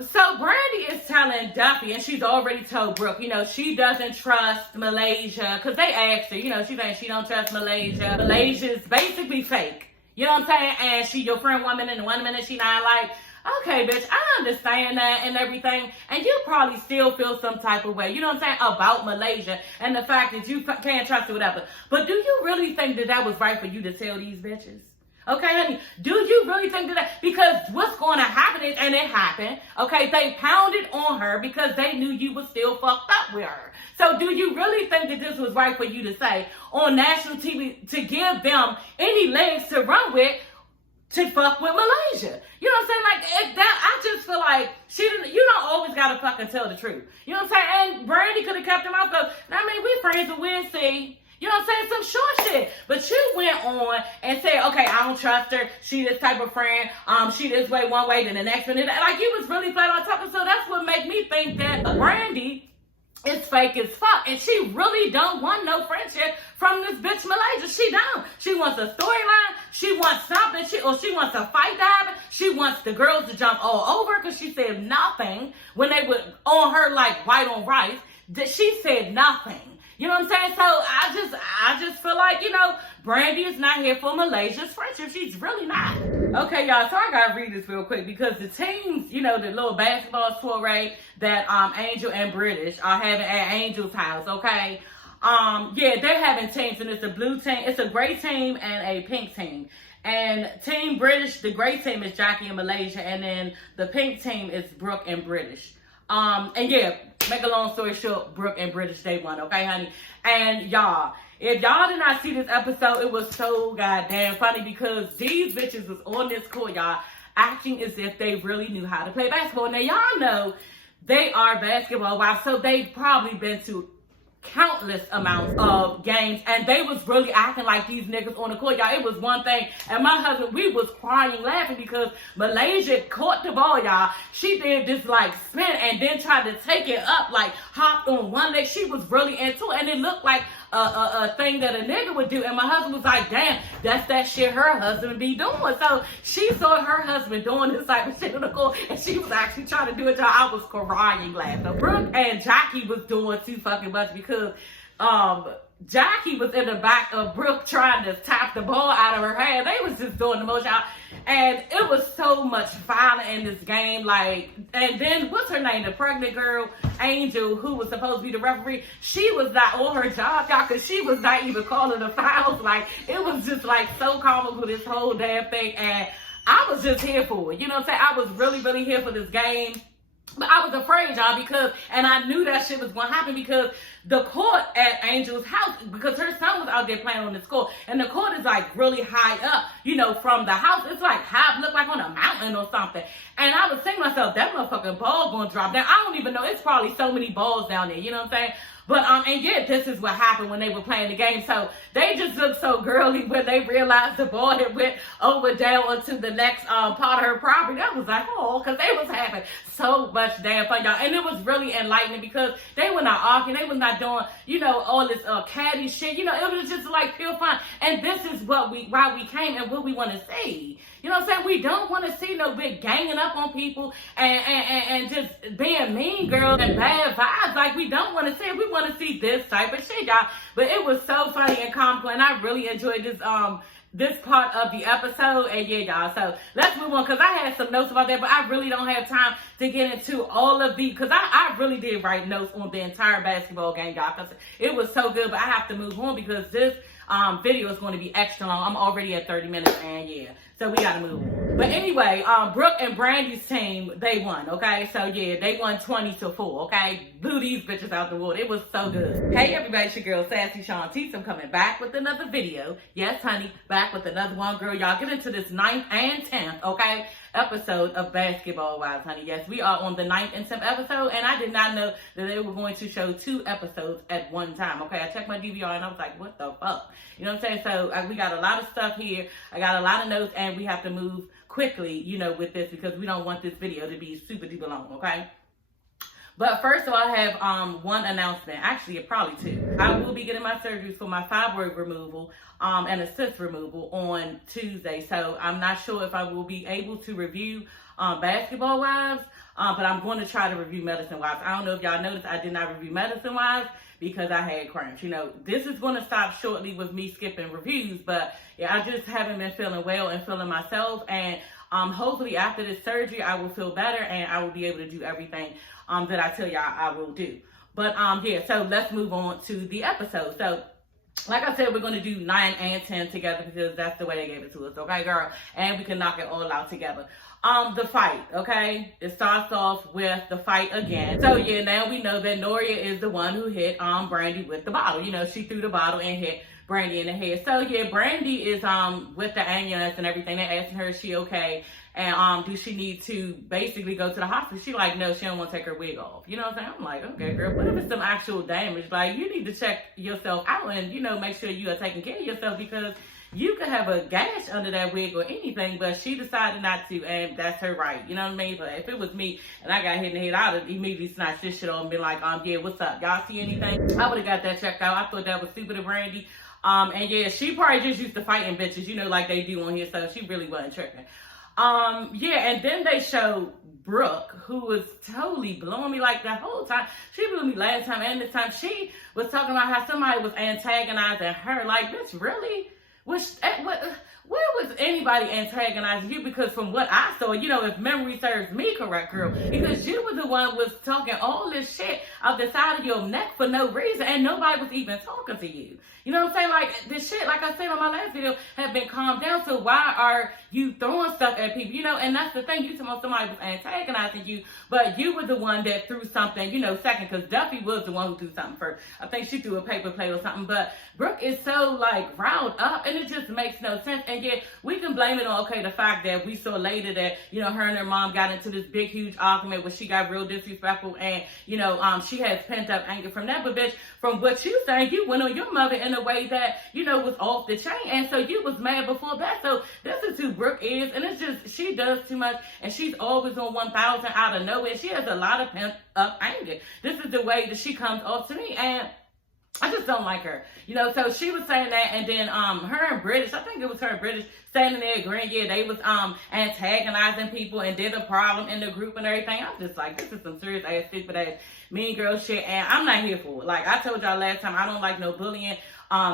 So Brandy is telling Duffy, and she's already told Brooke, she doesn't trust Malaysia, because they asked her, she thinks she don't trust Malaysia. Malaysia's basically fake. You know what I'm saying? And she your friend 1 minute and 1 minute she not like, okay, bitch, I understand that and everything. And you probably still feel some type of way, you know what I'm saying, about Malaysia and the fact that you can't trust it, whatever. But do you really think that was right for you to tell these bitches? Okay, honey, do you really think that? Because what's going to happen is, and it happened, okay, they pounded on her because they knew you was still fucked up with her. So do you really think that this was right for you to say on national TV to give them any legs to run with to fuck with Malaysia? You know what I'm saying? Like, I just feel like you don't always got to fucking tell the truth. You know what I'm saying? And Brandy could have kept him out because, we friends with we'll see. You know what I'm saying? Some short shit. But you went on and said, okay, I don't trust her. She this type of friend. She this way one way, then the next one. Like, you was really flat on top. So that's what make me think that Brandy is fake as fuck. And she really don't want no friendship from this bitch Malaysia. She don't. She wants a storyline. She wants something. She wants a fight to happen. She wants the girls to jump all over because she said nothing when they were on her like white on rice. That she said nothing. You know what I'm saying? So I just feel like, Brandy is not here for Malaysia's friendship. She's really not. Okay, y'all, so I gotta read this real quick because the teams, the little basketball soiree that Angel and British are having at Angel's house, okay? They're having teams, and it's a blue team, it's a gray team and a pink team. And Team British, the gray team is Jackie and Malaysia, and then the pink team is Brooke and British. Make a long story short, Brooke and British, they won, okay, honey? And y'all, if y'all did not see this episode, it was so goddamn funny because these bitches was on this court, y'all, acting as if they really knew how to play basketball. Now, y'all know they are basketball wives, so they've probably been to countless amounts of games, and they was really acting like these niggas on the court, y'all. It was one thing, and my husband, we was crying laughing because Malaysia caught the ball, y'all. She did this like spin and then tried to take it up, like hopped on one leg. She was really into it, and it looked like a thing that a nigga would do. And my husband was like, damn, that's that shit her husband be doing. So she saw her husband doing this type of shit on the court, and she was actually trying to do it, y'all. I was crying laughing. Brooke and Jackie was doing too fucking much because Jackie was in the back of Brooke trying to tap the ball out of her hand. They was just doing the most, y'all. And it was so much violence in this game. Like, and then what's her name? The pregnant girl, Angel, who was supposed to be the referee. She was not on her job, y'all, because she was not even calling the fouls. Like, it was just like so comical, this whole damn thing. And I was just here for it. You know what I'm saying? I was really, really here for this game. But I was afraid, y'all, and I knew that shit was going to happen because the court at Angel's house, because her son was out there playing on this court, and the court is like really high up, from the house. It's like high, look like on a mountain or something. And I was thinking to myself, that motherfucking ball going to drop down. I don't even know. It's probably so many balls down there. You know what I'm saying? But, this is what happened when they were playing the game. So they just looked so girly when they realized the ball had went over down onto the next part of her property. I was like, oh, because they was having so much damn fun, y'all. And it was really enlightening because they were not arguing. They were not doing, all this catty shit. It was just like pure fun. And this is why we came and what we want to see. You know what I'm saying? We don't want to see no big ganging up on people and just being mean girls and bad vibes. Like, we don't want to see it. We want to see this type of shit, y'all. But it was so funny and comical, and I really enjoyed this part of the episode. And y'all, so let's move on because I had some notes about that, but I really don't have time to get into all of because I really did write notes on the entire basketball game, y'all, because it was so good. But I have to move on because this video is going to be extra long. I'm already at 30 minutes, and so we gotta move on. But anyway, Brooke and Brandy's team, they won, okay? So they won 20-4, okay? Blew these bitches out the water. It was so good. Hey everybody, it's your girl Sassy Shantice. I'm coming back with another video. Yes, honey, back with another one, girl. Y'all get into this 9th and 10th, okay, episode of Basketball Wives, honey. Yes, we are on the 9th and 10th episode, and I did not know that they were going to show 2 episodes at one time, okay? I checked my DVR, and I was like, what the fuck? You know what I'm saying? So we got a lot of stuff here. I got a lot of notes, and we have to move quickly, with this because we don't want this video to be super duper long, okay? But first of all, I have one announcement. Actually, probably 2. I will be getting my surgeries for my fibroid removal and a cyst removal on Tuesday. So I'm not sure if I will be able to review Basketball Wives. But I'm going to try to review Medicine Wives. I don't know if y'all noticed I did not review Medicine Wives because I had cramps. You know, this is going to stop shortly with me skipping reviews, but yeah, I just haven't been feeling well and feeling myself. And hopefully after this surgery, I will feel better and I will be able to do everything that I tell y'all I will do. But yeah, so let's move on to the episode. So like I said, we're going to do 9 and 10 together because that's the way they gave it to us, okay, girl? And we can knock it all out together. The fight, okay? It starts off with the fight again. So yeah, now we know that Noria is the one who hit Brandy with the bottle. You know, she threw the bottle and hit Brandy in the head. So yeah, Brandy is with the ambulance and everything. They're asking her, is she okay? And do she need to basically go to the hospital? She like, no, she don't want to take her wig off. You know what I'm saying? I'm like, okay, girl, what if it's some actual damage? Like, you need to check yourself out and, you know, make sure you are taking care of yourself because you could have a gash under that wig or anything, but she decided not to, and that's her right. You know what I mean? But if it was me and I got hit in the head, I would have immediately snatched this shit off and been like, yeah, what's up? Y'all see anything? I would have got that checked out. I thought that was stupid of Brandy. And yeah, she probably just used to fighting bitches, you know, like they do on here, so she really wasn't tripping. Yeah, and then they showed Brooke, who was totally blowing me like the whole time. She blew me last time and this time. She was talking about how somebody was antagonizing her. Like, bitch, really? Where was anybody antagonizing you? Because from what I saw, you know, if memory serves me correct, girl, because you were the one who was talking all this shit out the side of your neck for no reason, and nobody was even talking to you. You know what I'm saying? Like, this shit, like I said on my last video, have been calmed down. So why are you throwing stuff at people? You know, and that's the thing. You talking about somebody was antagonizing you, but you were the one that threw something, you know, second, because Duffy was the one who threw something first. I think she threw a paper plate or something, but Brooke is so, like, riled up, and it just makes no sense. And yet, we can blame it on, okay, the fact that we saw later that, you know, her and her mom got into this big, huge argument where she got real disrespectful, and, you know, she has pent-up anger from that. But, bitch, from what you saying, you went on your mother in a way that, you know, was off the chain, and so you was mad before that. So this is who Brooke is, and it's just, she does too much, and she's always on 1,000 out of nowhere. She has a lot of pent-up anger. This is the way that she comes off to me, and I just don't like her. You know, so she was saying that, and then her and British, I think it was her and British, standing there agreeing, yeah, they was antagonizing people and did a problem in the group and everything. I'm just like, this is some serious ass, stupid ass, mean girl shit, and I'm not here for it. Like I told y'all last time, I don't like no bullying,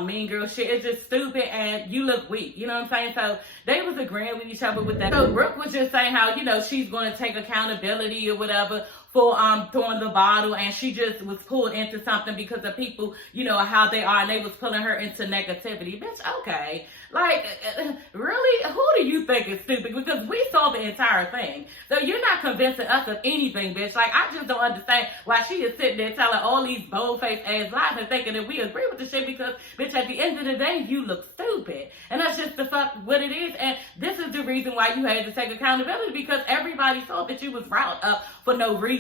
mean girl shit. It's just stupid, and you look weak. You know what I'm saying? So they was agreeing with each other with that. So Brooke was just saying how, you know, she's going to take accountability or whatever for throwing the bottle, and she just was pulled into something because of people, you know, how they are, and they was pulling her into negativity. Bitch, okay. Like, really? Who do you think is stupid? Because we saw the entire thing. So you're not convincing us of anything, bitch. Like, I just don't understand why she is sitting there telling all these bold-faced ass lies and thinking that we agree with the shit because, bitch, at the end of the day, you look stupid. And that's just the fuck what it is. And this is the reason why you had to take accountability, because everybody thought that you was riled up for no reason.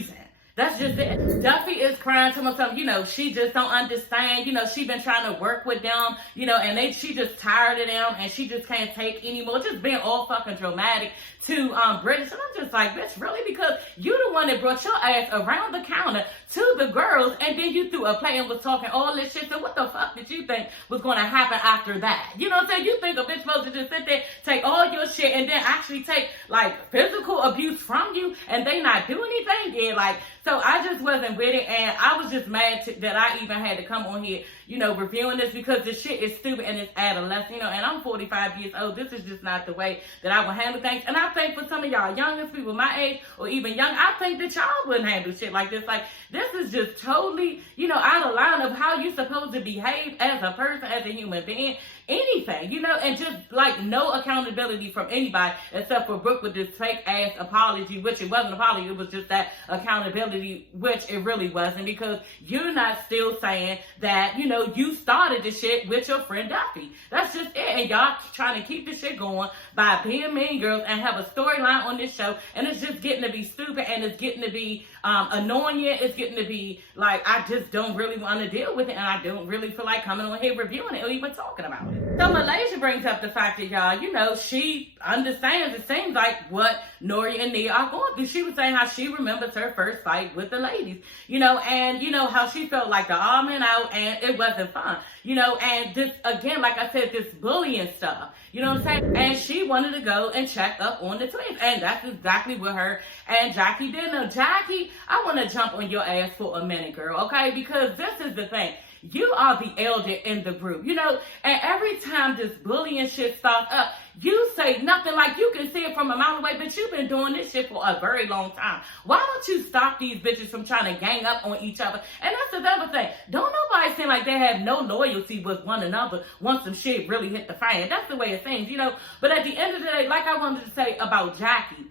That's just it. Duffy is crying to herself, you know, she just don't understand. You know, she been trying to work with them, you know, and she just tired of them, and she just can't take anymore. Just being all fucking dramatic to British. And I'm just like, bitch, really? Because you the one that brought your ass around the counter to the girls, and then you threw a play and was talking all this shit. So what the fuck did you think was going to happen after that? You know what I'm saying? You think a bitch supposed to just sit there, take all your shit, and then actually take, like, physical abuse from you, and they not do anything? Yeah, like, so I just wasn't with it, and I was just mad that I even had to come on here, you know, reviewing this, because this shit is stupid and it's adolescent, you know, and I'm 45 years old. This is just not the way that I would handle things. And I think for some of y'all youngest people my age, or even young, I think that y'all wouldn't handle shit like this. Like, this is just totally, you know, out of line of how you supposed to behave as a person, as a human being, anything, you know, and just, like, no accountability from anybody except for Brooke with this fake ass apology, which it wasn't an apology, it was just that accountability, which it really wasn't, because you're not still saying that, you know, you started the shit with your friend Duffy. That's just it. And y'all trying to keep the shit going by being mean girls and have a storyline on this show, and it's just getting to be stupid, and it's getting to be annoying. It's getting to be like, I just don't really want to deal with it, and I don't really feel like coming on here reviewing it or even talking about it. So Malaysia brings up the fact that, y'all, you know, she understands, it seems like, what Nori and Nia are going through. She was saying how she remembers her first fight with the ladies, you know, and, you know, how she felt like the all men out and it wasn't fun, you know, and this, again, like I said, this bullying stuff, you know what I'm saying? And she wanted to go and check up on the twins, and that's exactly what her and Jackie did. Now, Jackie, I want to jump on your ass for a minute, girl, okay? Because this is the thing. You are the elder in the group, you know, and every time this bullying shit starts up, you say nothing. Like, you can see it from a mile away, but you've been doing this shit for a very long time. Why don't you stop these bitches from trying to gang up on each other? And that's the other thing. Don't nobody seem like they have no loyalty with one another once some shit really hit the fan. That's the way it seems, you know. But at the end of the day, like I wanted to say about Jackie,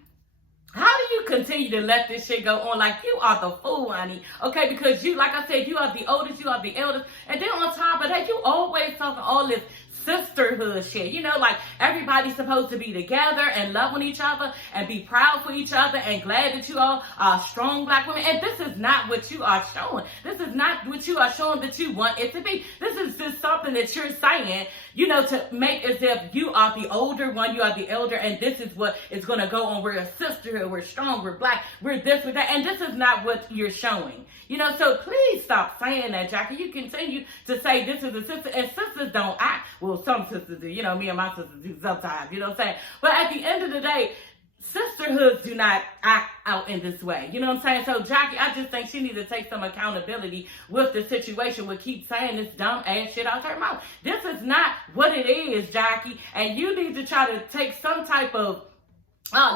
how do you continue to let this shit go on? Like, you are the fool, honey. Okay, because you, like I said, you are the oldest, you are the eldest. And then on top of that, you always talking all this sisterhood shit. You know, like, everybody's supposed to be together and loving each other and be proud for each other and glad that you all are strong black women. And this is not what you are showing. This is not what you are showing that you want it to be. This is just something that you're saying, you know, to make as if you are the older one, you are the elder, and this is what is going to go on. We're a sisterhood, we're strong, we're black, we're this, we're that. And this is not what you're showing. You know, so please stop saying that, Jackie. You continue to say this is a sister, and sisters don't act. Well, some sisters do. You know, me and my sisters do sometimes. You know what I'm saying? But at the end of the day, sisterhoods do not act out in this way. You know what I'm saying? So, Jackie, I just think she needs to take some accountability with the situation, with keep saying this dumb ass shit out her mouth. This is not what it is, Jackie. And you need to try to take some type of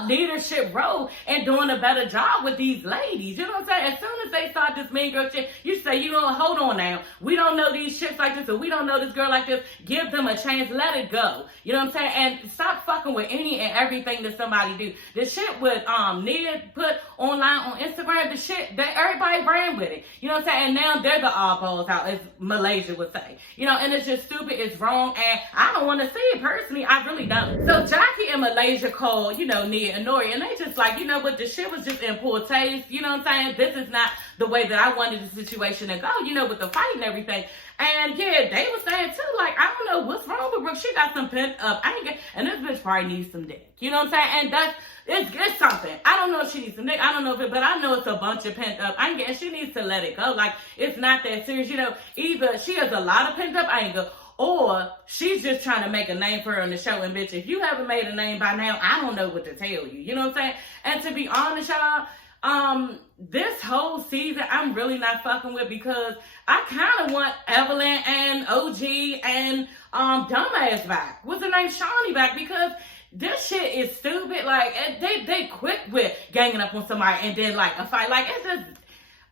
leadership role and doing a better job with these ladies. You know what I'm saying? As soon as they start this mean girl shit, you say, you know, hold on now. We don't know these shits like this, or we don't know this girl like this. Give them a chance. Let it go. You know what I'm saying? And stop fucking with any and everything that somebody do. The shit with Nia put online on Instagram, the shit that everybody ran with it. You know what I'm saying? And now they're the oddballs out, as Malaysia would say. You know, and it's just stupid. It's wrong. And I don't want to see it personally. I really don't. So Jackie and Malaysia called, you know, Nia and Nori, and they just like, you know what, the shit was just in poor taste. You know what I'm saying? This is not the way that I wanted the situation to go, you know, with the fight and everything. And yeah, they were saying too, like, I don't know what's wrong with Brooke. She got some pent up anger, and this bitch probably needs some dick. You know what I'm saying? And that's, it's something. I don't know if she needs some dick. I don't know if it, but I know it's a bunch of pent up anger, and she needs to let it go. Like, it's not that serious. You know, either she has a lot of pent up anger, or she's just trying to make a name for her on the show. And bitch, if you haven't made a name by now, I don't know what to tell you. You know what I'm saying? And to be honest, y'all, this whole season, I'm really not fucking with, because I kind of want Evelyn and OG and Dumbass back. What's her name? Shawnee back, because this shit is stupid. Like, they quick with ganging up on somebody and then like a fight. Like, it's just,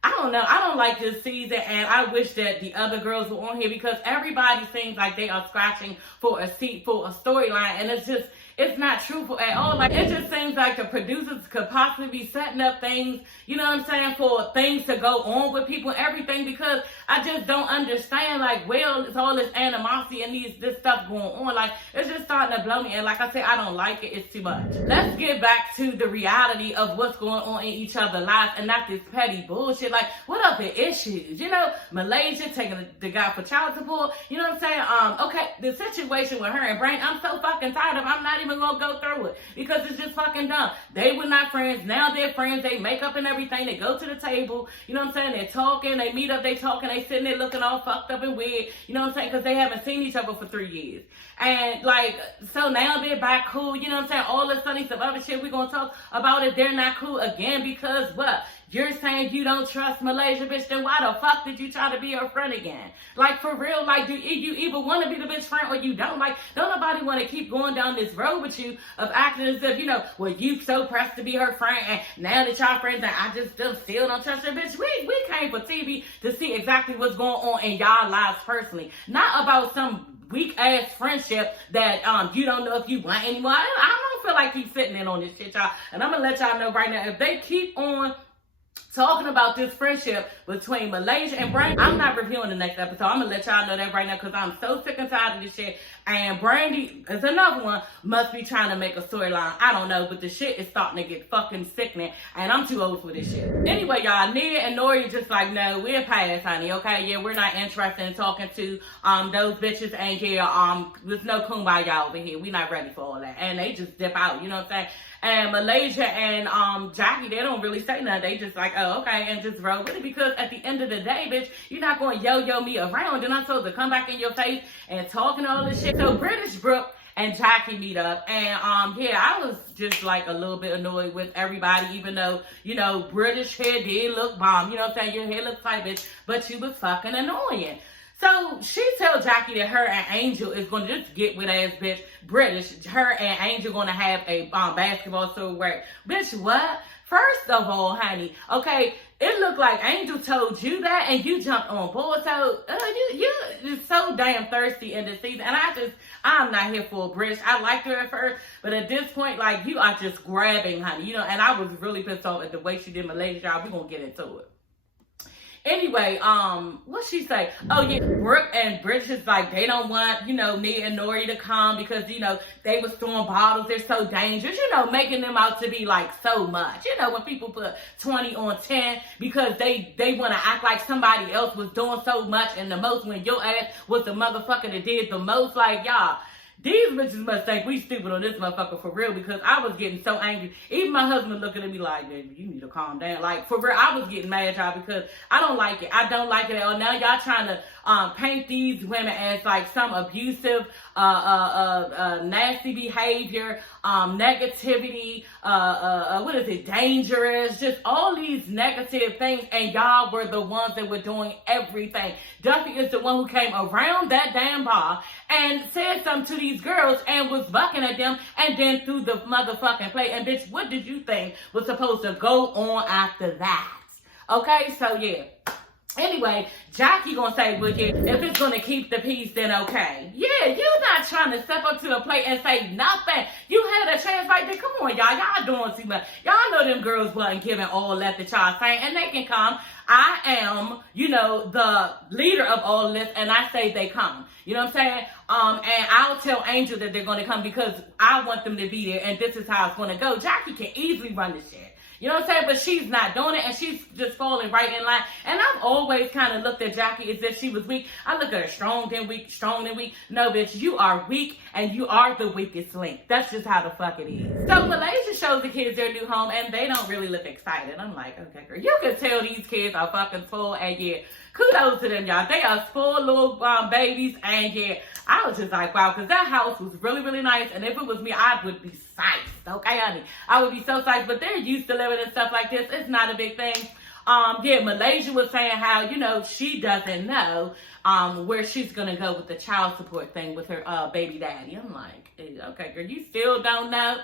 I don't know. I don't like this season, and I wish that the other girls were on here, because everybody seems like they are scratching for a seat for a storyline, and it's just, it's not truthful at all. Like, it just seems like the producers could possibly be setting up things, you know what I'm saying, for things to go on with people and everything, because I just don't understand, like, well, it's all this animosity and this stuff going on. Like, it's just starting to blow me, and like I said, I don't like it. It's too much. Let's get back to the reality of what's going on in each other's lives, and not this petty bullshit. Like, what are the issues? You know, Malaysia taking the guy for child support. You know what I'm saying? Okay, the situation with her and Brain, I'm so fucking tired of. I'm not even gonna go through it, because it's just fucking dumb. They were not friends. Now they're friends. They make up and everything. They go to the table. You know what I'm saying? They're talking. They meet up. They talking. They sitting there looking all fucked up and weird. You know what I'm saying? Because they haven't seen each other for 3 years. And like, so now they're back cool. You know what I'm saying? All this funny stuff, other shit, we're gonna talk about it. They're not cool again, because what? You're saying you don't trust Malaysia, bitch, then why the fuck did you try to be her friend again? Like, for real, like, do you either want to be the bitch friend or you don't? Like, don't nobody want to keep going down this road with you of acting as if, you know, well, you so pressed to be her friend, and now that y'all friends, and I just still don't trust her, bitch. We came for TV to see exactly what's going on in y'all lives personally, not about some weak ass friendship that you don't know if you want anymore. I don't feel like he's sitting in on this shit, y'all. And I'm gonna let y'all know right now, if they keep on talking about this friendship between Malaysia and Brain, I'm not reviewing the next episode. I'm gonna let y'all know that right now, because I'm so sick and tired of this shit. And Brandy is another one, must be trying to make a storyline. I don't know, but the shit is starting to get fucking sickening, and I'm too old for this shit. Anyway, y'all, Nia and Nori just like, no, we're past, honey, okay? Yeah, we're not interested in talking to those bitches, and yeah, there's no kumbaya over here. We're not ready for all that. And they just dip out, you know what I'm saying? And Malaysia and Jackie, they don't really say nothing. They just like, oh, okay, and just roll with it. Because at the end of the day, bitch, you're not going to yo-yo me around. And I'm supposed to come back in your face and talking all this shit. So British Brooke and Jackie meet up. And yeah, I was just like a little bit annoyed with everybody, even though, you know, British hair did look bomb. You know what I'm saying? Your hair looks tight, bitch. But you was fucking annoying. So she tell Jackie that her and Angel is going to just get with ass bitch British. Her and Angel going to have a basketball silverware. Bitch, what? First of all, honey, okay, it looked like Angel told you that and you jumped on board. So you're so damn thirsty in this season. And I'm not here for a British. I liked her at first, but at this point, like, you are just grabbing, honey. You know, and I was really pissed off at the way she did Malaysia job. We're going to get into it. Anyway, what she say? Oh yeah, Brooke and Bridget, like, they don't want, you know, Nia and Nori to come because, you know, they was throwing bottles, they're so dangerous, you know, making them out to be like so much. You know, when people put 20 on 10 because they want to act like somebody else was doing so much and the most when your ass was the motherfucker that did the most. Like, y'all, these bitches must think we stupid on this motherfucker for real, because I was getting so angry. Even my husband looking at me like, baby, you need to calm down. Like, for real, I was getting mad, y'all, because I don't like it. I don't like it at all. Now y'all trying to paint these women as like some abusive, nasty behavior, negativity, what is it, dangerous, just all these negative things, and y'all were the ones that were doing everything. Duffy is the one who came around that damn bar and said something to these girls and was bucking at them and then threw the motherfucking plate. And bitch, what did you think was supposed to go on after that? Okay, so yeah. Anyway, Jackie gonna say, well, yeah, if it's gonna keep the peace, then okay. Yeah, you not trying to step up to the plate and say nothing. You had a chance right there. Come on, y'all. Y'all doing too much. Y'all know them girls wasn't giving all that y'all saying, and they can come. I am, you know, the leader of all this, and I say they come. You know what I'm saying? And I'll tell Angel that they're gonna come because I want them to be there, and this is how it's gonna go. Jackie can easily run this shit. You know what I'm saying? But she's not doing it, and she's just falling right in line. And I've always kind of looked at Jackie as if she was weak. I look at her strong then weak, strong then weak. No, bitch, you are weak, and you are the weakest link. That's just how the fuck it is. So Malaysia shows the kids their new home, and they don't really look excited. I'm like, okay, girl. You can tell these kids are fucking spoiled, and yeah, kudos to them, y'all. They are spoiled little babies, and yeah, I was just like, wow, because that house was really, really nice, and if it was me, I would be psyched, okay, honey? I would be so psyched, but they're used to living and stuff like this. It's not a big thing. Yeah, Malaysia was saying how, you know, she doesn't know where she's going to go with the child support thing with her baby daddy. I'm like, okay, girl, you still don't know?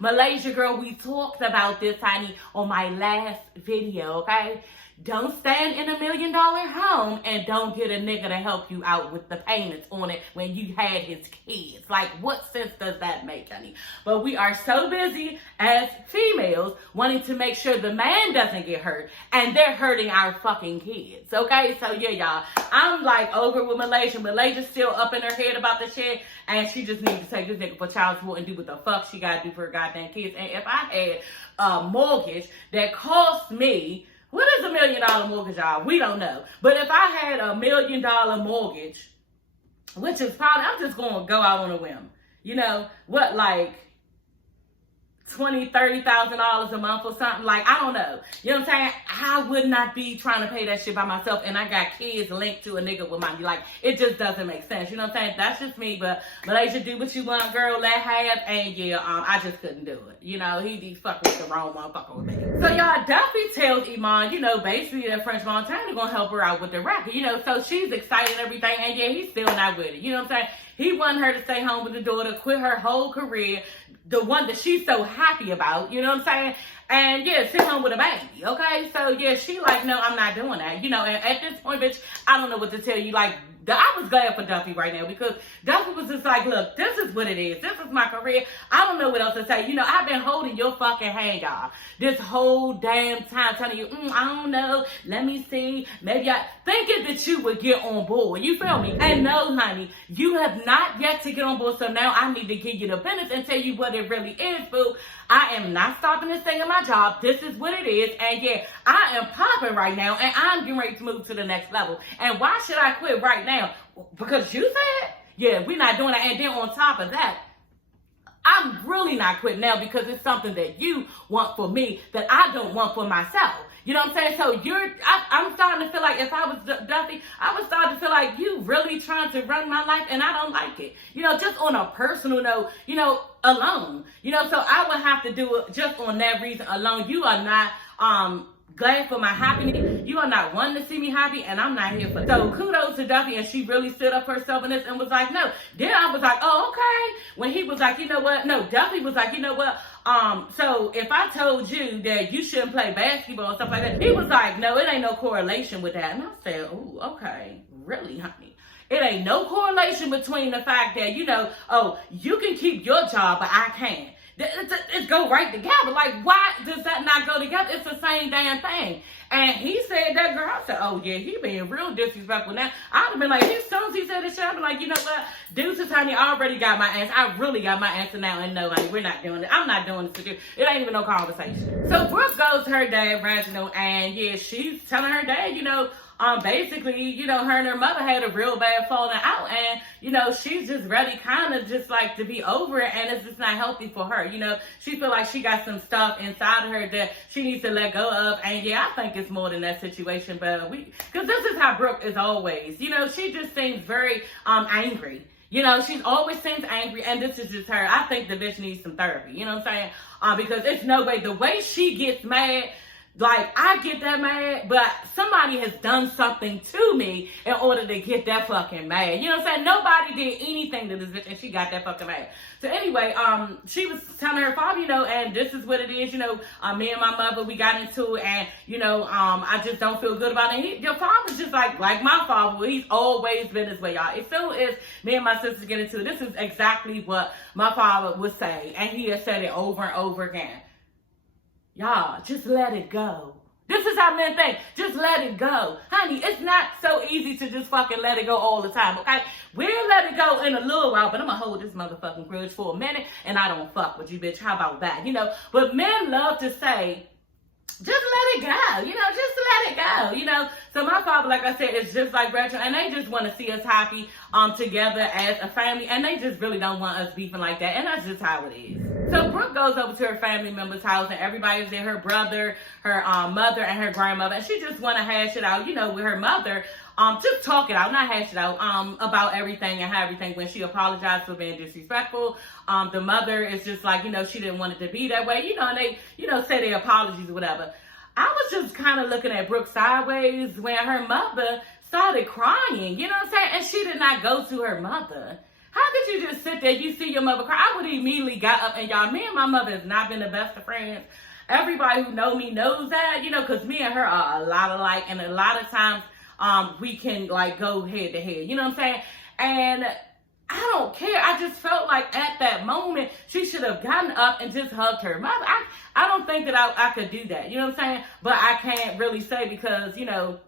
Malaysia, girl, we talked about this, honey, on my last video, okay? Don't stand in $1 million home and don't get a nigga to help you out with the payments on it when you had his kids. Like, what sense does that make, honey? But we are so busy as females wanting to make sure the man doesn't get hurt, and they're hurting our fucking kids, okay? So, yeah, y'all, I'm, like, over with Malaysia. Malaysia's still up in her head about the shit, and she just needs to take this nigga for child support and do what the fuck she gotta do for her goddamn kids. And if I had a mortgage that cost me, what is $1 million mortgage, y'all? We don't know. But if I had $1 million mortgage, which is probably, I'm just going to go out on a whim. You know, what, like $20,000, $30,000 a month or something? Like, I don't know. You know what I'm saying? I would not be trying to pay that shit by myself, and I got kids linked to a nigga with money. Like, it just doesn't make sense. You know what I'm saying? That's just me, but Malaysia, do what you want, girl, let have, and yeah, I just couldn't do it. You know, he fucking with the wrong motherfucker with me. So, y'all, Duffy tells Iman, you know, basically that French Montana gonna help her out with the record, you know, so she's excited and everything, and yeah, he's still not with it. You know what I'm saying? He wanted her to stay home with the daughter, quit her whole career, the one that she's so happy about, you know what I'm saying? and yeah, sit home with a baby, okay? So yeah, she like, no, I'm not doing that, you know. And at this point, bitch, I don't know what to tell you. Like, I was glad for Duffy right now, because Duffy was just like, look, this is what it is. This is my career. I don't know what else to say. You know, I've been holding your fucking hand, y'all, this whole damn time, telling you, I don't know, let me see, maybe I, thinking that you would get on board. You feel me? And no, honey, you have not yet to get on board, so now I need to give you the business and tell you what it really is, boo. I am not stopping this thing in my job. This is what it is. And yeah, I am popping right now, and I'm getting ready to move to the next level. And why should I quit right now? Because you said, yeah, we're not doing that. And then on top of that, I'm really not quitting now, because it's something that you want for me that I don't want for myself. You know what I'm saying? So I'm starting to feel like, if I was Duffy, I would start to feel like you really trying to run my life, and I don't like it. You know, just on a personal note, you know, alone. You know, so I would have to do it just on that reason alone. You are not glad for my happiness. You are not wanting to see me happy, and I'm not here for that. So kudos to Duffy, and she really stood up for herself in this and was like, no. Then I was like, oh, okay. When he was like, you know what? No, Duffy was like, you know what? So if I told you that you shouldn't play basketball and stuff like that, he was like, no, it ain't no correlation with that. And I said, oh, okay, really, honey? It ain't no correlation between the fact that, you know, oh, you can keep your job, but I can't. It go right together. Like, why does that not go together? It's the same damn thing. And he said that, girl, I said, oh yeah, he being real disrespectful now. I'd have been like, as soon as he said this shit, I'd be like, you know what? Deuces, honey, I already got my answer. I really got my answer now, and no, honey, we're not doing it. I'm not doing this with you. It ain't even no conversation. So Brooke goes to her dad, Reginald, and yeah, she's telling her dad, you know, basically, you know, her and her mother had a real bad falling out, and, you know, she's just ready kind of just like to be over it, and it's just not healthy for her. You know, she feel like she got some stuff inside of her that she needs to let go of, and yeah, I think it's more than that situation, but because this is how Brooke is always, you know, she just seems very angry. You know, she's always seems angry, and this is just her. I think the bitch needs some therapy, you know what I'm saying? Because it's no way, the way she gets mad, like, I get that mad, but somebody has done something to me in order to get that fucking mad. You know what I'm saying? Nobody did anything to this bitch, and she got that fucking mad. So anyway, she was telling her father, you know, and this is what it is, you know, me and my mother, we got into it, and, you know, I just don't feel good about it. Your father's just like my father, well, he's always been this way, y'all. As soon as me and my sisters get into it, this is exactly what my father would say, and he has said it over and over again. Y'all, just let it go. This is how men think. Just let it go. Honey, it's not so easy to just fucking let it go all the time, okay? We'll let it go in a little while, but I'm gonna hold this motherfucking grudge for a minute, and I don't fuck with you, bitch. How about that? You know, but men love to say, just let it go, you know, just let it go, you know. So my father, like I said, is just like Rachel, and they just want to see us happy together as a family, and they just really don't want us beefing like that, and that's just how it is. So Brooke goes over to her family member's house, and everybody's there, her brother, her mother, and her grandmother, and she just want to hash it out, you know, with her mother, just talk it out, not hash it out, about everything and how everything went. She apologized for being disrespectful. The mother is just like, you know, she didn't want it to be that way, you know, and they, you know, say their apologies or whatever. I was just kind of looking at Brooke sideways when her mother started crying, you know what I'm saying? And she did not go to her mother. How could you just sit there, you see your mother cry? I would have immediately got up, and y'all, me and my mother has not been the best of friends. Everybody who know me knows that, you know, because me and her are a lot alike, and a lot of times we can, like, go head to head, you know what I'm saying? And I don't care. I just felt like at that moment, she should have gotten up and just hugged her mother. I don't think that I could do that, you know what I'm saying? But I can't really say because, you know,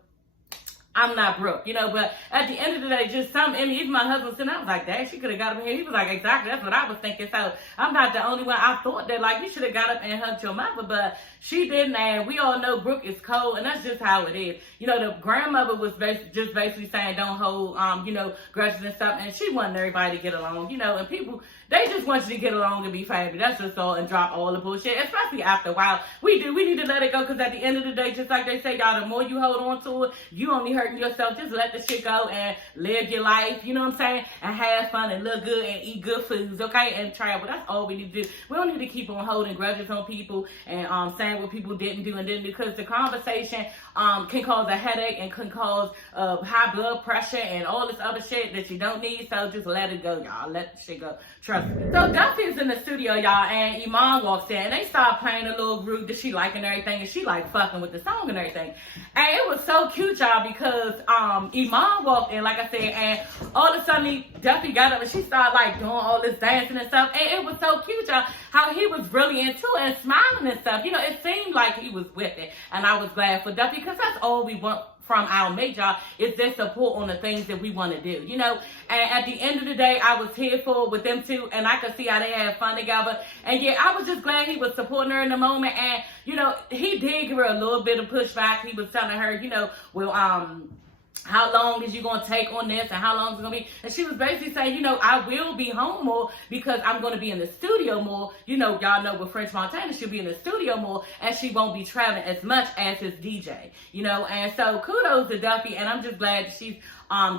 I'm not Brooke, you know, but at the end of the day, just I mean, even my husband said, I was like, dang, she could have got up here. He was like, exactly, that's what I was thinking. So I'm not the only one. I thought that, like, you should have got up and hugged your mother, but she didn't, and we all know Brooke is cold, and that's just how it is. You know, the grandmother was just basically saying, don't hold, you know, grudges and stuff, and she wanted everybody to get along, you know, and people, they just want you to get along and be family. That's just all, and drop all the bullshit, especially after a while. We need to let it go, because at the end of the day, just like they say, y'all, the more you hold on to it, you only hurt hurting yourself. Just let the shit go and live your life, you know what I'm saying? And have fun and look good and eat good foods, okay? And travel. That's all we need to do. We don't need to keep on holding grudges on people and saying what people didn't do and didn't do, because the conversation can cause a headache and can cause high blood pressure and all this other shit that you don't need. So just let it go, y'all. Let the shit go. Trust me. So Duffy is in the studio, y'all, and Iman walks in and they start playing a little group that she like and everything, and she like fucking with the song and everything. And it was so cute, y'all, because Iman walked in, like I said, and all of a sudden Duffy got up and she started like doing all this dancing and stuff. And it was so cute, y'all, how he was really into it and smiling and stuff. You know, it seemed like he was with it. And I was glad for Duffy, because that's all we want from our mate, y'all, is their support on the things that we want to do, you know. And at the end of the day, I was here for with them two, and I could see how they had fun together. And yeah, I was just glad he was supporting her in the moment. And you know, he did give her a little bit of pushback. He was telling her, you know, well, how long is you going to take on this and how long is it going to be? And she was basically saying, you know, I will be home more because I'm going to be in the studio more. You know, y'all know with French Montana, she'll be in the studio more and she won't be traveling as much as his DJ, you know. And so kudos to Duffy, and I'm just glad that she's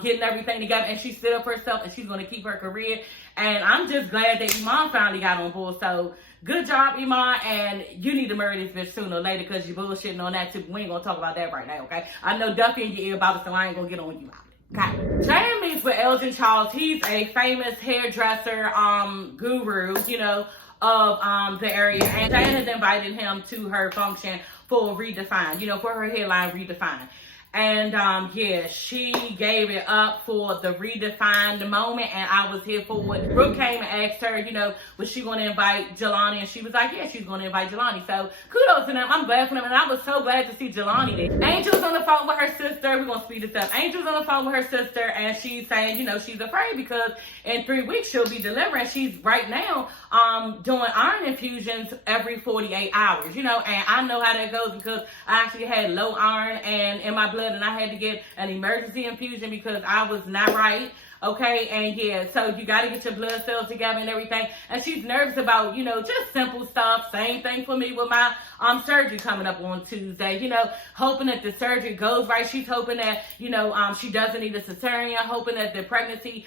getting everything together and she stood up for herself and she's going to keep her career. And I'm just glad that Iman finally got on board. So good job, Iman, and you need to marry this bitch sooner or later because you're bullshitting on that too. We ain't gonna talk about that right now, okay? I know Duffy in your ear about it, so I ain't gonna get on you about it, okay? Jane meets with Elgin Charles. He's a famous hairdresser, guru, you know, of the area, and Jane has invited him to her function for Redefine, you know, for her hairline Redefine. And yeah, she gave it up for the Redefined moment, and I was here for it. Brooke came and asked her, you know, was she going to invite Jelani? And she was like, yeah, she's going to invite Jelani. So kudos to them. I'm glad for them, and I was so glad to see Jelani there. Angel's on the phone with her sister. We're going to speed this up. Angel's on the phone with her sister, and she's saying, you know, she's afraid because in 3 weeks she'll be delivering. She's right now doing iron infusions every 48 hours, you know, and I know how that goes because I actually had low iron and in my blood, and I had to get an emergency infusion because I was not right. Okay, and yeah, so you got to get your blood cells together and everything. And she's nervous about, you know, just simple stuff. Same thing for me with my surgery coming up on Tuesday. You know, hoping that the surgery goes right. She's hoping that, you know, she doesn't need a cesarean. Hoping that the pregnancy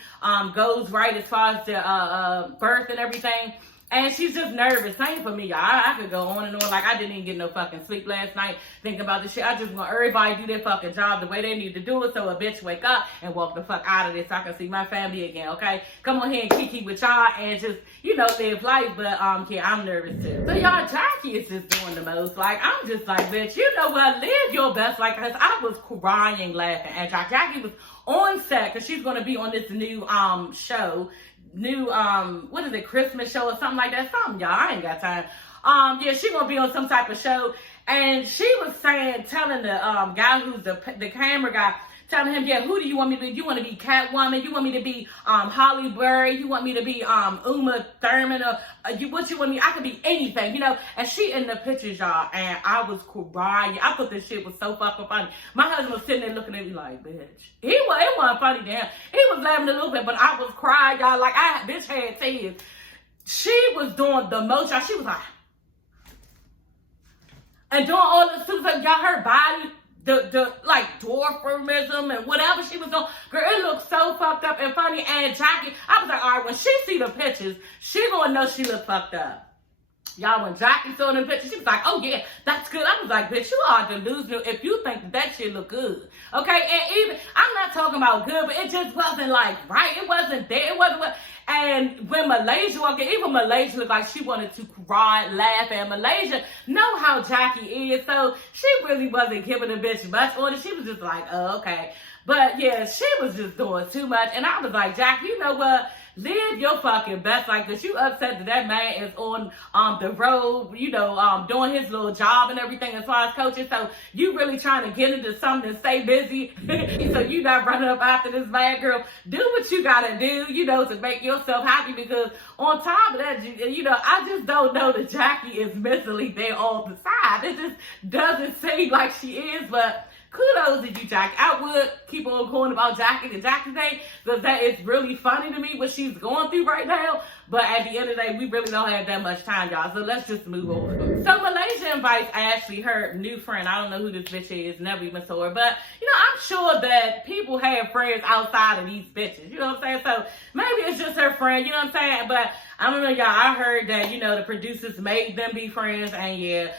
goes right as far as the birth and everything. And she's just nervous. Same for me, y'all. I could go on and on. Like, I didn't even get no fucking sleep last night thinking about this shit. I just want everybody to do their fucking job the way they need to do it, so a bitch wake up and walk the fuck out of this so I can see my family again, okay? Come on here and kiki with y'all and just, you know, live life. But, yeah, I'm nervous too. So, y'all, Jackie is just doing the most. Like, I'm just like, bitch, you know what? Live your best. Like, cause I was crying laughing at Jackie was on set because she's going to be on this new show. New what is it, Christmas show or something like that, something, y'all, I ain't got time. Yeah, she gonna be on some type of show, and she was telling the guy who's the camera guy, telling him, yeah, who do you want me to be? You want to be Catwoman? You want me to be Holly Berry? You want me to be Uma Thurman? Or what you want me? I could be anything, you know. And she in the pictures, y'all, and I was crying. I thought this shit was so fucking funny. My husband was sitting there looking at me like, bitch. It wasn't funny to him. He was laughing a little bit, but I was crying, y'all. Like, bitch had tears. She was doing the most, y'all. She was like, and doing all the suits, like, y'all, her body, the like dwarfism and whatever she was doing, girl, it looked so fucked up and funny. And Jackie, I was like, all right, when she see the pictures, she gonna know she look fucked up. Y'all, when Jackie saw the pictures, she was like, oh yeah, that's good. I was like, bitch, you are delusional if you think that shit look good. Okay, and even, I'm not talking about good, but it just wasn't like, right, it wasn't there, it wasn't what. And when Malaysia walked in, even Malaysia looked like she wanted to cry, laugh, and Malaysia know how Jackie is, so she really wasn't giving a bitch much order. She was just like, oh, okay. But yeah, she was just doing too much, and I was like, Jackie, you know what? Live your fucking best like this. You upset that man is on the road, you know, doing his little job and everything as far as coaching. So you really trying to get into something and stay busy. So you not running up after this bad girl. Do what you gotta do, you know, to make yourself happy, because on top of that, you know, I just don't know that Jackie is mentally there all the time. It just doesn't seem like she is, but kudos to you, Jack. I would keep on going about Jackie and Jack today because that is really funny to me what she's going through right now. But at the end of the day, we really don't have that much time, y'all. So let's just move on. So Malaysia invites Ashley, her new friend. I don't know who this bitch is. Never even saw her. But, you know, I'm sure that people have friends outside of these bitches. You know what I'm saying? So maybe it's just her friend. You know what I'm saying? But I don't know, y'all. I heard that, you know, the producers made them be friends. And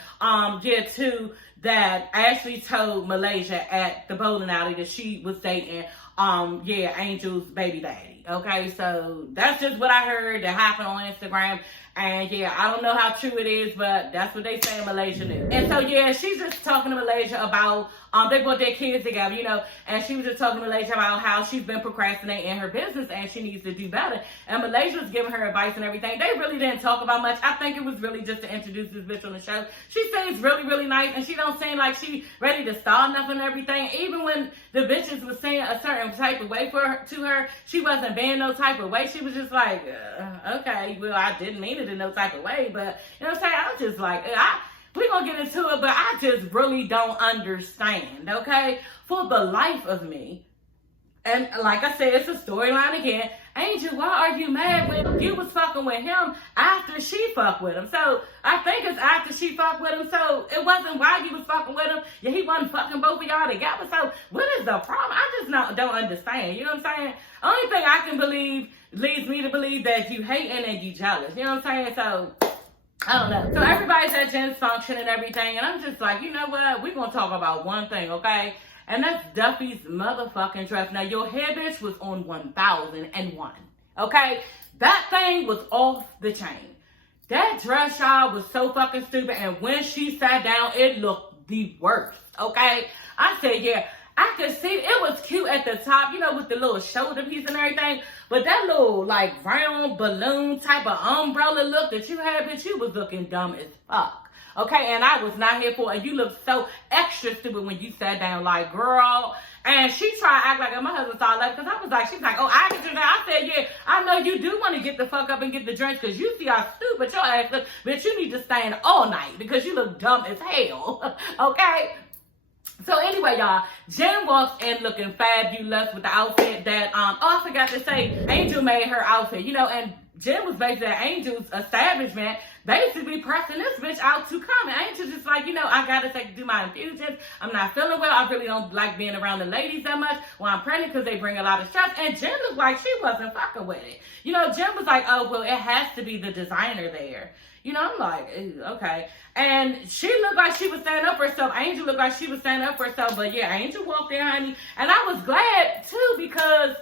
too, that Ashley told Malaysia at the bowling alley that she was dating, Angel's baby daddy. Okay, so that's just what I heard that happened on Instagram. And I don't know how true it is, but that's what they say in Malaysia knew. And so she's just talking to Malaysia about they brought their kids together, you know, and she was just talking to Malaysia about how she's been procrastinating in her business and she needs to do better. And Malaysia was giving her advice and everything. They really didn't talk about much. I think it was really just to introduce this bitch on the show. She seems really, really nice, and she don't seem like she ready to start nothing and everything. Even when the bitches was saying a certain type of way to her, she wasn't being no type of way. She was just like, okay, well, I didn't mean it in no type of way, but you know what I'm saying? I'm just like, we're going to get into it, but I just really don't understand, okay? For the life of me, and like I said, it's a storyline again. Angel, why are you mad when you was fucking with him after she fucked with him? So I think it's after she fucked with him. So it wasn't why you was fucking with him. He wasn't fucking both of y'all together. So what is the problem? I just don't understand. You know what I'm saying? Only thing I can believe leads me to believe that you hating and you jealous. You know what I'm saying? So I don't know. So everybody's at Jen's function and everything, and I'm just like, you know what? We're going to talk about one thing, okay? And that's Duffy's motherfucking dress. Now, your hair, bitch, was on 1001, okay? That thing was off the chain. That dress, y'all, was so fucking stupid, and when she sat down, it looked the worst, okay? I said, I could see it was cute at the top, you know, with the little shoulder piece and everything. But that little, like, round balloon type of umbrella look that you had, bitch, you was looking dumb as fuck. Okay, and I was not here for it. And you looked so extra stupid when you sat down, like, girl. And she tried to act like, my husband saw that, because I was like, she's like, oh, I get you that. I said, I know you do want to get the fuck up and get the drinks, because you see how stupid your ass look. Bitch, you need to stand all night, because you look dumb as hell. Okay? So anyway, y'all, Jen walks in looking fabulous with the outfit that, I forgot to say, Angel made her outfit, you know, and Jen was basically at Angel's establishment, basically pressing this bitch out to come. And Angel's just like, you know, I gotta do my infusions. I'm not feeling well. I really don't like being around the ladies that much when I'm pregnant because they bring a lot of stress. And Jen looked like she wasn't fucking with it. You know, Jen was like, oh, well, it has to be the designer there. You know, I'm like, okay. And she looked like she was standing up for herself. Angel looked like she was standing up for herself. But Angel walked in, honey. And I was glad, too, because,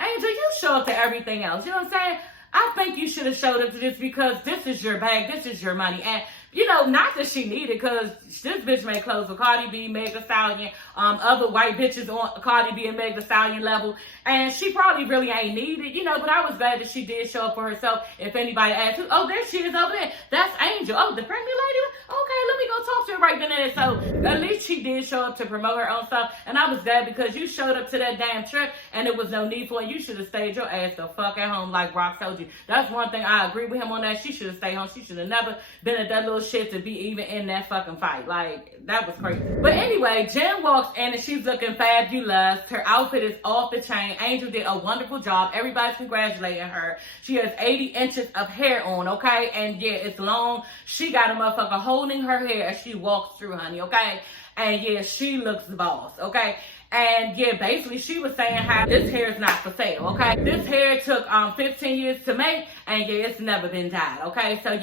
Angel, you show up to everything else. You know what I'm saying? I think you should have showed up to this because this is your bag. This is your money. And, you know, not that she needed, because this bitch made clothes for Cardi B, Meg Thee Stallion, other white bitches on Cardi B and Meg Thee Stallion level. And she probably really ain't needed, you know, but I was glad that she did show up for herself. If anybody asked who, oh, there she is over there. That's Angel. Oh, the pregnant lady? Okay, let me go talk to her right then and there. So at least she did show up to promote her own stuff. And I was glad because you showed up to that damn trip and there was no need for it. You should have stayed your ass the fuck at home like Brock told you. That's one thing I agree with him on that. She should have stayed home. She should have never been at that little shit to be even in that fucking fight. Like, that was crazy. But anyway, Jen walks in and she's looking fabulous. Her outfit is off the chain. Angel did a wonderful job. Everybody's congratulating her. She has 80 inches of hair on, okay? And it's long. She got a motherfucker holding her hair as she walks through, honey, okay? And she looks the boss, okay? And basically she was saying how this hair is not for sale, okay? This hair took 15 years to make, and it's never been dyed, okay? So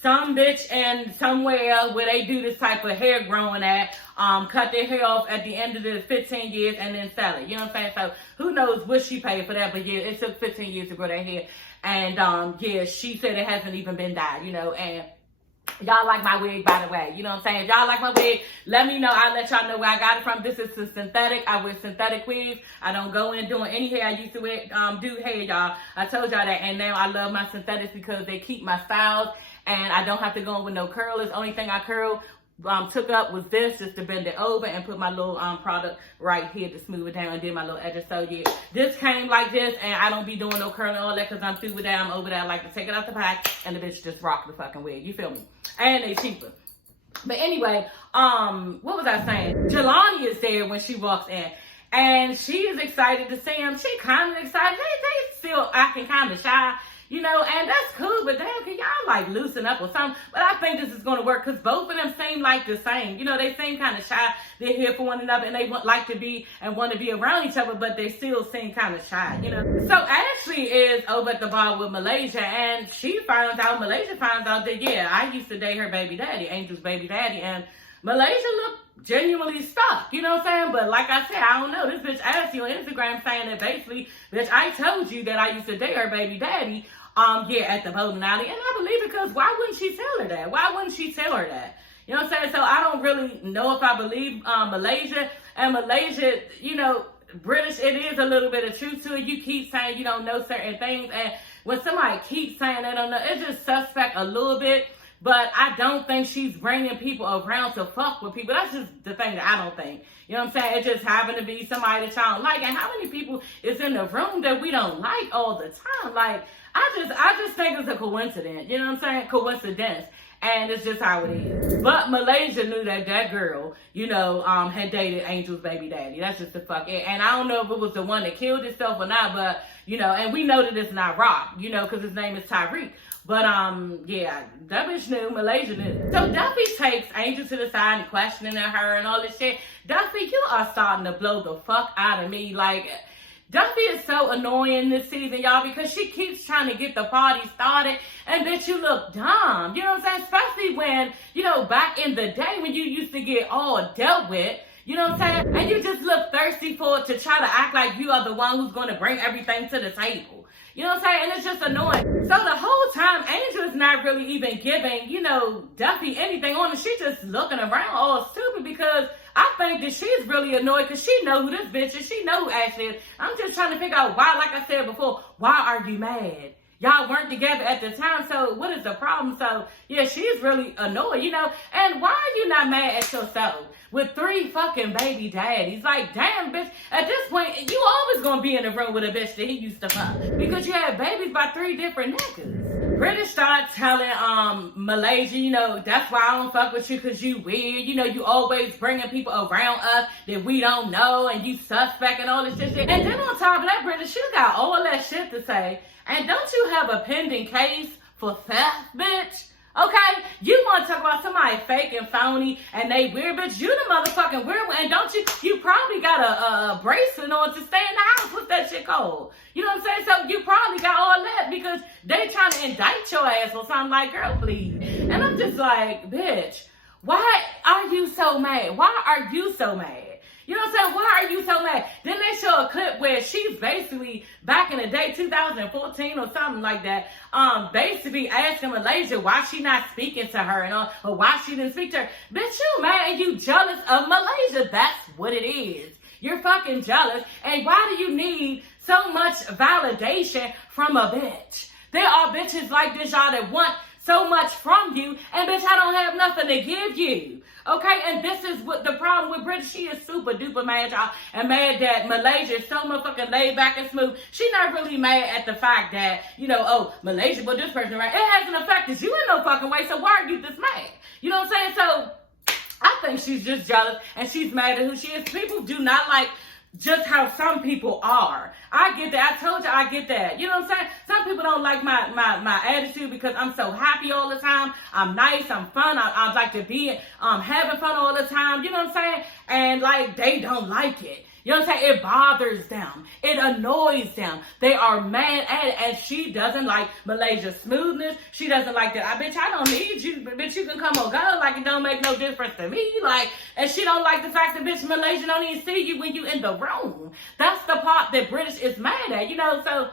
some bitch and somewhere where they do this type of hair growing at, cut their hair off at the end of the 15 years and then sell it. You know what I'm saying? So who knows what she paid for that, but it took 15 years to grow that hair. And she said it hasn't even been dyed, you know, and y'all like my wig, by the way. You know what I'm saying? If y'all like my wig, let me know. I'll let y'all know where I got it from. This is the synthetic. I wear synthetic wigs. I don't go in doing any hair. I used to do hair, y'all. I told y'all that. And now I love my synthetics because they keep my styles. And I don't have to go in with no curlers. Only thing I took up was this, just to bend it over and put my little product right here to smooth it down and did my little edges. So this came like this, and I don't be doing no curling all that because I'm through with that. I'm over that. I like to take it out the pack and the bitch just rock the fucking wig. You feel me? And they cheaper. But anyway, what was I saying? Jelani is is there when she walks in. And she is excited to see him. She kind of excited. They still acting kind of shy, you know, and that's cool. But damn, can y'all like loosen up or something? But I think this is going to work because both of them seem like the same. You know, they seem kind of shy. They're here for one another and they like to be and want to be around each other, but they still seem kind of shy, you know. So Ashley is over at the bar with Malaysia, and Malaysia finds out that, yeah, I used to date her baby daddy, Angel's baby daddy, and Malaysia looked genuinely stuck, you know what I'm saying? But like I said, I don't know. This bitch asked you on Instagram saying that basically, bitch, I told you that I used to date her baby daddy, at the bowling alley. And I believe it because why wouldn't she tell her that? Why wouldn't she tell her that? You know what I'm saying? So I don't really know if I believe Malaysia. And Malaysia, you know, British, it is a little bit of truth to it. You keep saying you don't know certain things. And when somebody keeps saying they don't know, it's just suspect a little bit. But I don't think she's bringing people around to fuck with people. That's just the thing that I don't think. You know what I'm saying? It just happened to be somebody that y'all don't like. And how many people is in the room that we don't like all the time? Like, I just think it's a coincidence. You know what I'm saying? Coincidence. And it's just how it is. But Malaysia knew that girl, you know, had dated Angel's baby daddy. That's just the fuck it. And I don't know if it was the one that killed himself or not, but, you know, and we know that it's not Rock, you know, because his name is Tyreek. But, yeah, that bitch knew, Malaysia knew. So Duffy takes Angel to the side and questioning her and all this shit. Duffy, you are starting to blow the fuck out of me. Like, Duffy is so annoying this season, y'all, because she keeps trying to get the party started. And bitch, you look dumb. You know what I'm saying? Especially when, you know, back in the day when you used to get all dealt with. You know what I'm saying? And you just look thirsty to try to act like you are the one who's going to bring everything to the table. You know what I'm saying? And it's just annoying. So the whole time, Angel is not really even giving, you know, Duffy anything on it. She's just looking around all stupid because I think that she's really annoyed because she know who this bitch is. She know who Ashley is. I'm just trying to figure out why, like I said before, why are you mad? Y'all weren't together at the time, so what is the problem? So, yeah, she's really annoyed, you know? And why are you not mad at yourself with 3 fucking baby daddies? Like, damn, bitch, at this point, you always gonna be in the room with a bitch that he used to fuck because you had babies by 3 different niggas. British started telling Malaysia, you know, that's why I don't fuck with you because you weird. You know, you always bringing people around us that we don't know and you suspect and all this shit. And then on top of that, British, you got all that shit to say. And don't you have a pending case for theft, bitch? Okay? You want to talk about somebody fake and phony and they weird, bitch. You the motherfucking weird one. And don't you probably got a bracelet on to stay in the house. What's that shit called? You know what I'm saying? So you probably got all that because they trying to indict your ass or something. Like, girl, please. And I'm just like, bitch, why are you so mad? Why are you so mad? You know what I'm saying? Why are you so mad? Then they show a clip where she's basically, back in the day, 2014 or something like that, basically asking Malaysia why she not speaking to her and all, or why she didn't speak to her. Bitch, you mad and you jealous of Malaysia. That's what it is. You're fucking jealous. And why do you need so much validation from a bitch? There are bitches like this, y'all, that want so much from you, and bitch, I don't have nothing to give you. Okay, and this is what the problem with British. She is super duper mad, y'all, and mad that Malaysia is so motherfucking laid back and smooth. She not really mad at the fact that, you know, oh, Malaysia, but this person, right? It hasn't affected you in no fucking way, so why are you this mad? You know what I'm saying? So I think she's just jealous, and she's mad at who she is. People do not like just how some people are. I get that. I told you I get that. You know what I'm saying? Some people don't like my attitude because I'm so happy all the time. I'm nice. I'm fun. I like to be having fun all the time. You know what I'm saying? And like they don't like it. You know what I'm saying? It bothers them. It annoys them. They are mad at it. And she doesn't like Malaysia's smoothness. She doesn't like that. I don't need you. Bitch, you can come or go. Like, it don't make no difference to me. Like, and she don't like the fact that, bitch, Malaysia don't even see you when you in the room. That's the part that British is mad at. You know, so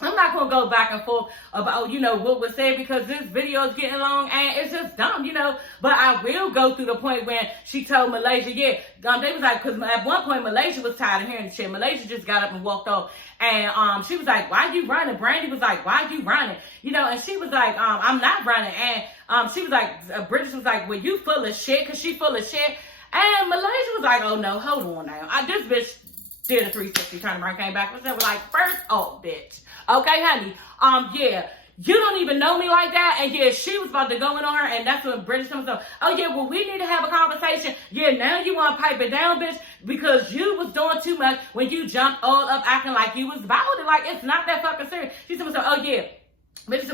I'm not going to go back and forth about, you know, what was said because this video is getting long and it's just dumb, you know. But I will go through the point when she told Malaysia, yeah, they was like, because at one point Malaysia was tired of hearing the shit. Malaysia just got up and walked off. And she was like, why you running? Brandy was like, why you running? You know, and she was like, I'm not running. And she was like, British was like, well, you full of shit because she full of shit. And Malaysia was like, oh, no, hold on now. This bitch did a 360 turn around, came back. Was like, first off, bitch. Okay, honey. Yeah, You don't even know me like that. And yeah, she was about to go in on her, and that's when British comes up. Oh yeah, well, we need to have a conversation. Yeah, now you want to pipe it down, bitch, because you was doing too much when you jumped all up acting like you was about it. Like, it's not that fucking serious. She said, oh yeah. Bitch,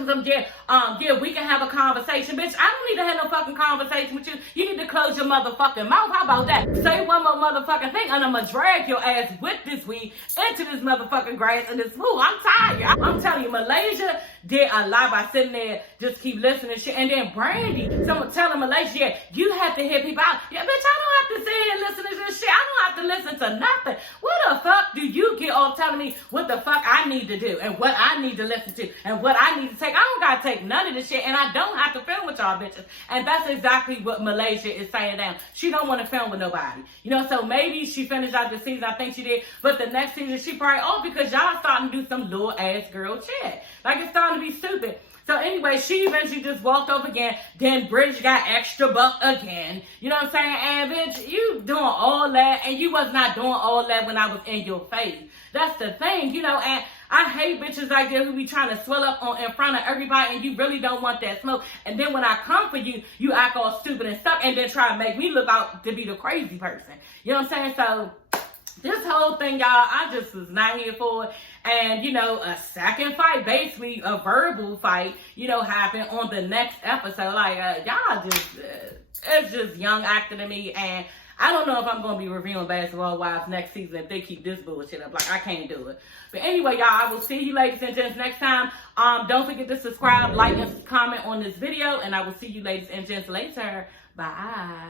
yeah, we can have a conversation. Bitch, I don't need to have no fucking conversation with you. You need to close your motherfucking mouth. How about that? Say one more motherfucking thing, and I'm gonna drag your ass with this weed into this motherfucking grass and this food. I'm tired. I'm telling you, Malaysia did a lot by sitting there, just keep listening to shit. And then Brandy, someone telling Malaysia, yeah, you have to hear people out. Yeah, bitch, I don't have to sit here and listen to this shit. I don't have to listen to nothing. What the fuck do you get off telling me what the fuck I need to do and what I need to listen to and what I need to take? I don't gotta take none of this shit, and I don't have to film with y'all bitches. And that's exactly what Malaysia is saying now. She don't want to film with nobody. You know, so maybe she finished out the season. I think she did. But the next season, she probably off because y'all starting to do some little ass girl shit. Like, it's starting to be stupid. So anyway, she eventually just walked off again. Then Bridge got extra buck again. You know what I'm saying? And bitch, you doing all that, and you was not doing all that when I was in your face. That's the thing, you know, and I hate bitches like that who be trying to swell up in front of everybody, and you really don't want that smoke. And then when I come for you, you act all stupid and stuff, and then try to make me look out to be the crazy person. You know what I'm saying? So this whole thing, y'all, I just was not here for it. And, you know, a second fight, basically a verbal fight, you know, happened on the next episode. Like, y'all just, it's just young acting to me. And I don't know if I'm going to be reviewing Basketball Wives next season if they keep this bullshit up. Like, I can't do it. But anyway, y'all, I will see you ladies and gents next time. Don't forget to subscribe, like, and comment on this video. And I will see you ladies and gents later. Bye.